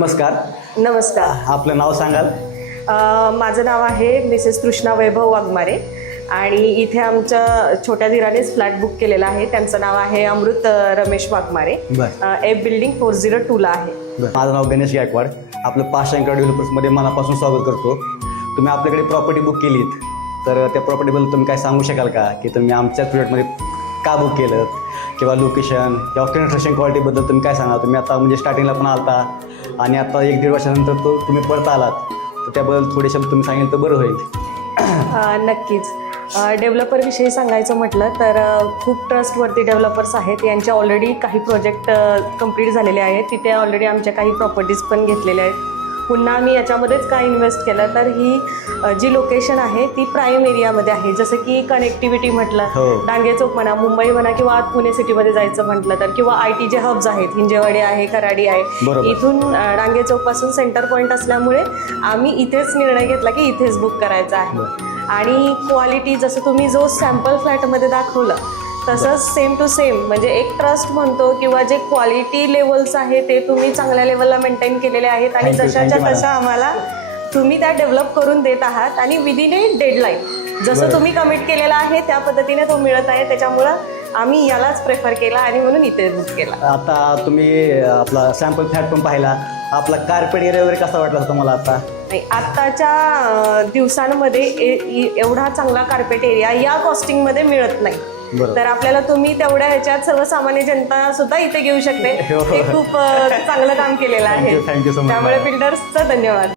नमस्कार. नमस्कार. आपलं नाव सांगाल? माझं नाव आहे मिसेस कृष्णा वैभव वाघमारे आणि इथे आमच्या छोट्या धीरानेच फ्लॅट बुक केलेला आहे. त्यांचं नाव आहे अमृत रमेश वाघमारे. एफ बिल्डिंग 402 ला आहे. माझं नाव गणेश गायकवाड. आपलं पाशांकर डेव्हलपर्समध्ये मनापासून स्वागत करतो. तुम्ही आपल्याकडे प्रॉपर्टी बुक केलीत तर त्या प्रॉपर्टीबद्दल तुम्ही काय सांगू शकाल का, की तुम्ही आमच्याच प्रोजेक्टमध्ये का बुक केलं, किंवा लोकेशन किंवा कन्स्ट्रक्शन क्वालिटीबद्दल तुम्ही काय सांगा? तुम्ही आता म्हणजे स्टार्टिंगला पण आलता आणि आता 1-1.5 वर्षानंतर तो तुम्ही परत आलात, तर त्याबद्दल थोडे शब्द तुम्ही सांगितलं तर बरं होईल. नक्कीच. डेव्हलपरविषयी सांगायचं म्हटलं तर खूप ट्रस्टवरती डेव्हलपर्स आहेत. यांचे ऑलरेडी काही प्रोजेक्ट कंप्लीट झालेले आहेत. तिथे ऑलरेडी आमच्या काही प्रॉपर्टीज पण घेतलेल्या आहेत. पुन्हा आम्ही याच्यामध्येच काय इन्व्हेस्ट केलं तर ही जी लोकेशन आहे ती प्राईम एरियामध्ये आहे. जसं की कनेक्टिव्हिटी म्हटलं, डांगे चौक म्हणा, मुंबई म्हणा, किंवा आत पुणे सिटीमध्ये जायचं म्हटलं तर, किंवा IT जे हब्स आहेत, हिंजेवाडी आहे, कराडी आहे, इथून डांगे चौकपासून सेंटर पॉईंट असल्यामुळे आम्ही इथेच निर्णय घेतला की इथेच बुक करायचा आहे. आणि क्वालिटी जसं तुम्ही जो सॅम्पल फ्लॅटमध्ये दाखवलं तसंच सेम टू सेम, म्हणजे एक ट्रस्ट म्हणतो किंवा जे क्वालिटी लेवल्स आहे ते तुम्ही चांगल्या लेवलला मेंटेन केलेले आहेत आणि जशाच्या तसं आम्हाला तुम्ही त्या डेव्हलप करून देत आहात आणि विदिन ए डेडलाईन जसं तुम्ही कमिट केलेलं आहे त्या पद्धतीने तो मिळत आहे. त्याच्यामुळं आम्ही यालाच प्रेफर केला आणि म्हणून इथे बुक केला. आता तुम्ही आपला सॅम्पल फ्लॅट पण पाहिला, आपला कार्पेट एरिया वगैरे कसा वाटला तुम्हाला? आता नाही, आत्ताच्या दिवसांमध्ये एवढा चांगला कार्पेट एरिया या कॉस्टिंगमध्ये मिळत नाही. तर आपल्याला तुम्ही तेवढ्या ह्याच्यात सर्वसामान्य जनता सुद्धा इथे घेऊ शकते. हे खूप चांगलं काम केलेलं आहे. Thank you so much. त्यामुळे बिल्डर्सचा धन्यवाद.